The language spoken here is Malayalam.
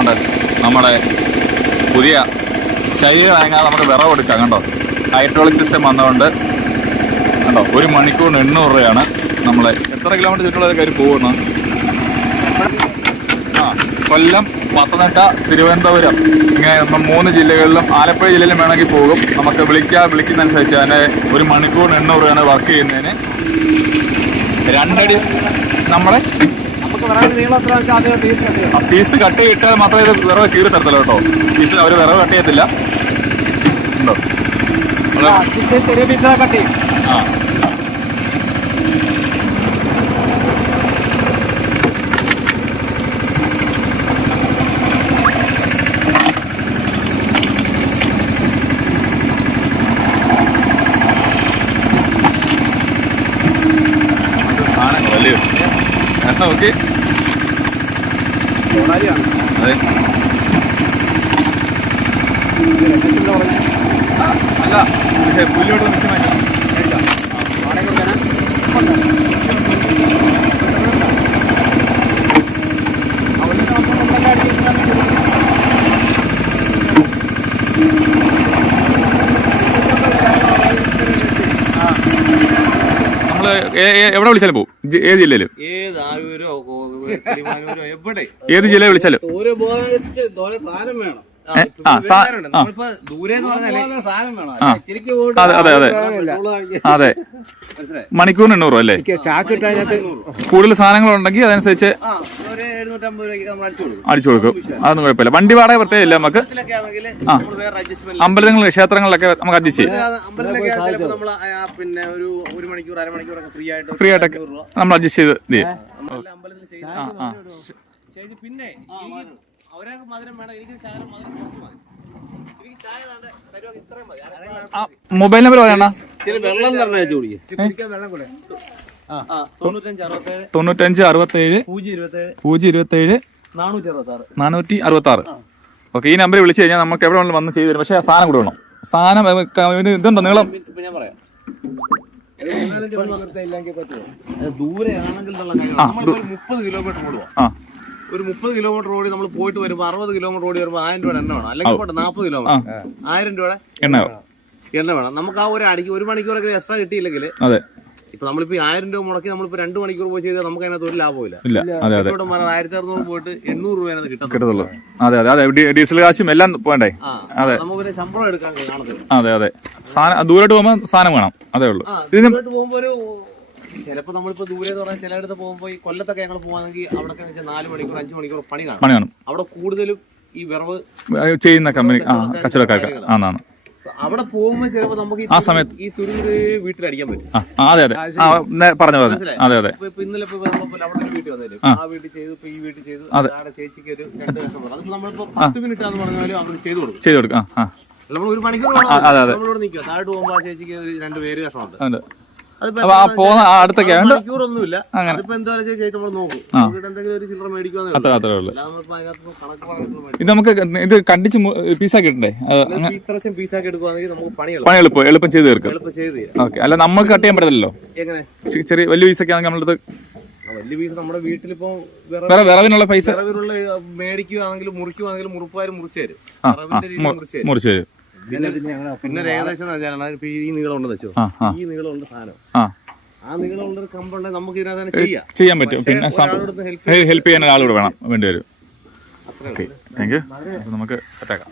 ഉണ്ട് നമ്മളെ പുതിയ ശരീരം അയങ്ങാതെ നമുക്ക് വിറവെടുക്കാം കണ്ടോ? ഹൈഡ്രോളിക് സിസ്റ്റം വന്നതുകൊണ്ട് കണ്ടോ? ഒരു മണിക്കൂറിന് എണ്ണൂറ് രൂപയാണ് നമ്മളെ എത്ര കിലോമീറ്റർ ചുറ്റുള്ള കയറി പോകുന്നു ആ കൊല്ലം പത്തനംതിട്ട തിരുവനന്തപുരം. ഇങ്ങനെ നമ്മൾ മൂന്ന് ജില്ലകളിലും ആലപ്പുഴ ജില്ലയിലും വേണമെങ്കിൽ പോകും. നമുക്ക് വിളിക്കുക വിളിക്കുന്നതനുസരിച്ച് അതിന്റെ ഒരു മണിക്കൂറിന് എണ്ണൂറ് രൂപയാണ് വർക്ക് ചെയ്യുന്നതിന്. രണ്ടടി നമ്മളെ പീസ് കട്ട് ചെയ്തിട്ടാൽ മാത്രമേ ഇത് വിറവ് കീറി തരത്തുള്ളൂ കേട്ടോ. പീസ് അവർ വിറവ് കട്ട് ചെയ്യത്തില്ല. ഉണ്ടോ? ചെറിയ പീസ് കട്ട് ചെയ്യും. ആ. ഓക്കെ സോണാരിയാണ് അതെ. അല്ല പക്ഷേ പുല്ലോട്ട് മിക്സ് എവിടെ വിളിച്ചാലും പോകും ഏത് ജില്ലയിലും. ഏത് ആയൂരോ എവിടെ? ഏത് ജില്ലയിൽ വിളിച്ചാലും. വേണം. അതെ അതെ അതെ അതെ മണിക്കൂറിന് എണ്ണൂറ് അല്ലേ? കൂടുതൽ സാധനങ്ങൾ ഉണ്ടെങ്കിൽ അതനുസരിച്ച് അടിച്ചു കൊടുക്കും. അതൊന്നും കുഴപ്പമില്ല. വണ്ടി വാടക പ്രത്യേകം ഇല്ല നമുക്ക്. അമ്പലങ്ങൾ ആണെങ്കിൽ നമ്മൾ വേറെ അഡ്ജസ്റ്റ്മെന്റ് അമ്പലങ്ങളിൽ ക്ഷേത്രങ്ങളിലൊക്കെ നമുക്ക് അഡ്ജസ്റ്റ് ചെയ്യും. പിന്നെ ഒരു ഒരു മണിക്കൂർ അരമണിക്കൂറൊക്കെ ഫ്രീ ആയിട്ട് ഫ്രീ ആയിട്ടൊക്കെ. നമ്മൾ അഡ്ജസ്റ്റ് ചെയ്ത് ചെയ്യും. പിന്നെ ഒരാൾക്ക് മധുരം വേണം എനിക്ക് ശകലം മധുരം കുറച്ച് മതി. എനിക്ക് ചായ വേണ്ട തരുവാ ഇത്രയും മതി. ആ മൊബൈൽ നമ്പർ പറയണ? ഇച്ചിരി വെള്ളം തരണേ വെള്ളം കൂടെ. ആ തൊണ്ണൂറ്റഞ്ച് അറുപത്തേഴ്. തൊണ്ണൂറ്റഞ്ച് അറുപത്തേഴ്. പൂജ്യം ഇരുപത്തേഴ്. പൂജ്യം ഇരുപത്തേഴ്. നാനൂറ്റി അറുപത്തി ആറ് നാനൂറ്റി അറുപത്തി ആറ് ഓക്കെ ഈ നമ്പർ വിളിച്ചു കഴിഞ്ഞാൽ നമുക്ക് എവിടെ വേണമെങ്കിലും വന്ന് ചെയ്തു തരും. പക്ഷേ ആ സാധനം കൂടെ വേണം സാധനം ഇതുണ്ടോ നീളം? ഇപ്പൊ ഞാൻ പറയാം ഇല്ലെങ്കിൽ പറ്റുമോ? ദൂരെയാണെങ്കിൽ എന്നുള്ള കാര്യം ആ, മുപ്പത് കിലോമീറ്റർ ഓടുക ആ. ഒരു മുപ്പത് കിലോമീറ്റർ ഓടി നമ്മൾ പോയിട്ട് വരുമ്പോൾ അറുപത് കിലോമീറ്റർ ഓടി വരുമ്പോൾ ആയിരം രൂപയുടെ എണ്ണ വേണം. അല്ലെങ്കിൽ പോട്ടെ നാൽപ്പത് കിലോമീറ്റർ. ആയിരം രൂപയുടെ എണ്ണ എണ്ണ വേണം. നമുക്ക് ആ ഒരു അടിക്ക് ഒരു മണിക്കൂറൊക്കെ എക്സ്ട്രാ കിട്ടിയില്ലെങ്കിൽ അതെ. ഇപ്പൊ നമ്മളിപ്പോ ആയിരം രൂപ മുടക്കി നമ്മളിപ്പോ രണ്ട് മണിക്കൂർ പോയി ചെയ്താൽ നമുക്ക് അതിനകത്ത് ഒരു ലാഭമില്ല ആയിരത്തി അറുന്നൂറ് പോയിട്ട് എണ്ണൂറ് രൂപ കിട്ടത്തുള്ളൂ. അതെ അതെ അതെ. ഡീസൽ കാശും എല്ലാം പോകണ്ടേ? അതെ. നമുക്കൊരു ശമ്പളം എടുക്കാൻ അതെ അതെ. സാധനം ദൂരോട്ട് പോകുമ്പോൾ സാധനം വേണം. അതേ ഉള്ളൂ. പോകുമ്പോ ഒരു ചിലപ്പോ നമ്മളിപ്പോ ദൂരെ എന്ന് പറഞ്ഞാൽ ചിലയിടത്ത് പോകുമ്പോ ഈ കൊല്ലത്തൊക്കെ ഞങ്ങൾ പോകുകയാണെങ്കിൽ അവിടെ വെച്ചാൽ നാല് മണിക്കൂർ അഞ്ച് മണിക്കൂർ പണി കാണും. പണി കാണും. അവിടെ കൂടുതലും ഈ വിറവ് ചെയ്യുന്ന കമ്പനി ആ കച്ചവടക്കാർക്ക് അവിടെ പോകുമ്പോ ചിലപ്പോ നമുക്ക് ആ സമയത്ത് ഈ തുരുത് വീട്ടിലടിക്കാൻ പറ്റും. അതെ അതെ. പറഞ്ഞു പറഞ്ഞു. അതെ അതെ. ഇന്നലെ അവിടെ ഒരു വീട്ടിൽ വന്നില്ലേ ആ. വീട്ടിൽ ചെയ്തു ഇപ്പൊ ഈ വീട്ടിൽ ചെയ്തു. ചേച്ചിക്ക് ഒരു രണ്ട് ലക്ഷം അതിപ്പോ നമ്മളിപ്പോ പത്ത് മിനിറ്റ് ആണെന്ന് പറഞ്ഞാലും അവർ ചെയ്തു കൊടുക്കും. ചെയ്തു കൊടുക്കാം. നമ്മൾ ഒരു മണിക്കൂർ അതെ, അതെ. നിൽക്കുക താഴോട്ട് പോകുമ്പോ ആ ചേച്ചിക്ക് രണ്ടുപേര് രണ്ട് പേര് കഷ്ടമുണ്ട് മണിക്കൂറൊന്നുമില്ല. അതിപ്പോ എന്താ നമ്മൾ നോക്കും. എന്തെങ്കിലും ഒരു ചില്ലറ ഇത് നമുക്ക് ഇത് കണ്ടിച്ച് പീസാക്കി ഇടണ്ടേ അത് അങ്ങനെ ഇത്രച്ചും പീസാക്കി എടുക്കുവാണെങ്കിൽ നമുക്ക് പണികൾ പണി എളുപ്പം എളുപ്പം ചെയ്ത് തീർക്കും. ഓക്കെ. അല്ല നമുക്ക് കട്ട് ചെയ്യാൻ പറ്റില്ലല്ലോ എങ്ങനെ? ചെറിയ വലിയ പീസൊക്കെ ആണെങ്കിൽ നമ്മളത് വലിയ പീസ് നമ്മുടെ വീട്ടിലിപ്പോ വിറവ് വേറെ വിറവിനുള്ള പൈസ മേടിക്കുവാണെങ്കിലും മുറിക്കുവാണെങ്കിലും മുറിപ്പാരും മുറിച്ചു തരും. മുറിച്ചു തരും. പിന്നെ ഏകദേശം ഇപ്പൊ ഈ നീളം ഉണ്ടെന്ന് വെച്ചോ ഈ നീളം ഉണ്ട് സാധനം. ആ. നീളമുള്ള ഒരു കമ്പുണ്ടെങ്കിൽ നമുക്ക് ഇതിനകത്ത് ചെയ്യാം. ചെയ്യാൻ പറ്റും. പിന്നെ ഹെൽപ്പ് ചെയ്യാൻ ഒരാളോട് വേണം വേണ്ടി വരും. ഓക്കെ താങ്ക് യു നമുക്ക് സെറ്റാക്കാം